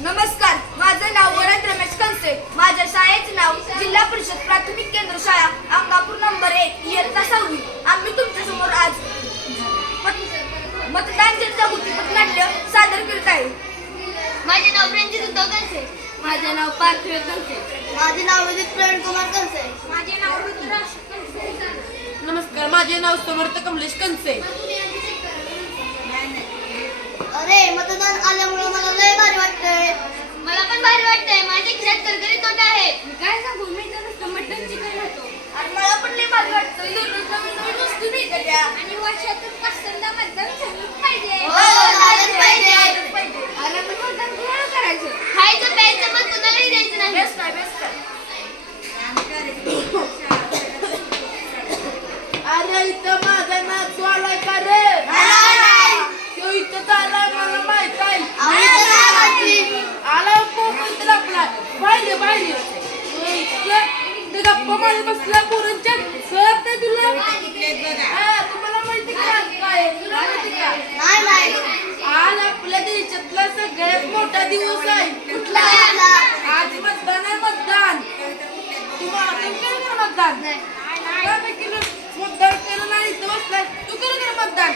नमस्कार माझं नाव वरद रमेश कंसे माझ्या शाळेचे नाव जिल्हा परिषद प्राथमिक केंद्र शाळा अंगापूर नंबर एक इयत्ता सहावी. आम्ही तुमच्यासमोर आज मत- मतदान जनजागृती नाट्य सादर करीत आहे. माझे नाव रणजित उद्धव कंसे माझे नाव पार्थिव कंसे माझे नाव विदित प्रवीण कुमार कंसे माझे नाव रुद्राक्ष नमस्कार माझे नाव समर्थ कमलेश कंसे अरे मतदान आल्यामुळे मला लय भारी वाटतंय. मला पण भारी वाटतंय. माझ्या खिशात करकरी तोट आहेत काय सांगू? मी तर नुसतं मटण चिकन खातो. आणि मला पण लय भारी वाटतं दररोज नवीन नवीन वस्तू मिळतात त्या? आणि वर्षातून पाचशेंदा मतदान झालंच पाहिजे. हो, झालंच पाहिजे. झालंच पाहिजे. आणि आपण मतदान कोणाला करायचं? खायचं प्यायचं मग कुणालाही द्यायचं नाही. बेस्ट आहे बेस्ट आहे अरे इथं माझा नाच आलाय का रे तो इथं चाललाय मला माहीत आहे आला कोकण तर आपला बाहेर ये, बाहेर ये. तो इथलं मारत बसला पोरांच्या. कळत नाही तुला? हा, तुम्हाला माहिती का? काय? तुला माहिती का? आज आपल्या देशातला सगळ्यात मोठा दिवस आहे. कुठला? आज मतदान आहे मतदान. तुम्हाला तुम्ही केलं का मतदान. काय नाही केलं मतदान केलं नाही इथं बसलाय. तू केलं का मतदान.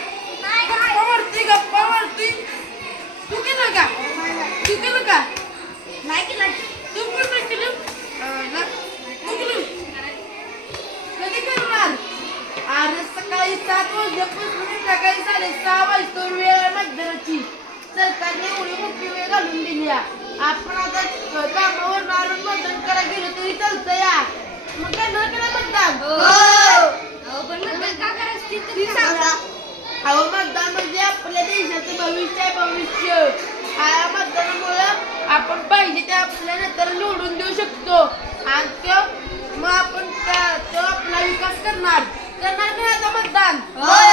गप्पा मारती गप्पा मारती. तू केलं का? तू केलं का? नाही केलं. सात वाजल्यापासून सकाळी साडेसहा वाजता वेळ मतदानाची सरकारने एवढी मोठी वेळ घालून दिली. आपण आता कामावर मारून मतदान करायला गेलो तरी चालतं या. मग करणार का नाही मतदान? अहो, पण मतदान का करायचं ते तरी सांगा. अहो मतदान म्हणजे आपल्या देशाचं भविष्य आहे भविष्य. या मतदानामुळं आपण पाहिजे ते आपल्या नेत्याला निवडून देऊ शकतो. आणि तो मग आपण तो आपला विकास करणार. करणार का नाही आता मतदान मतदान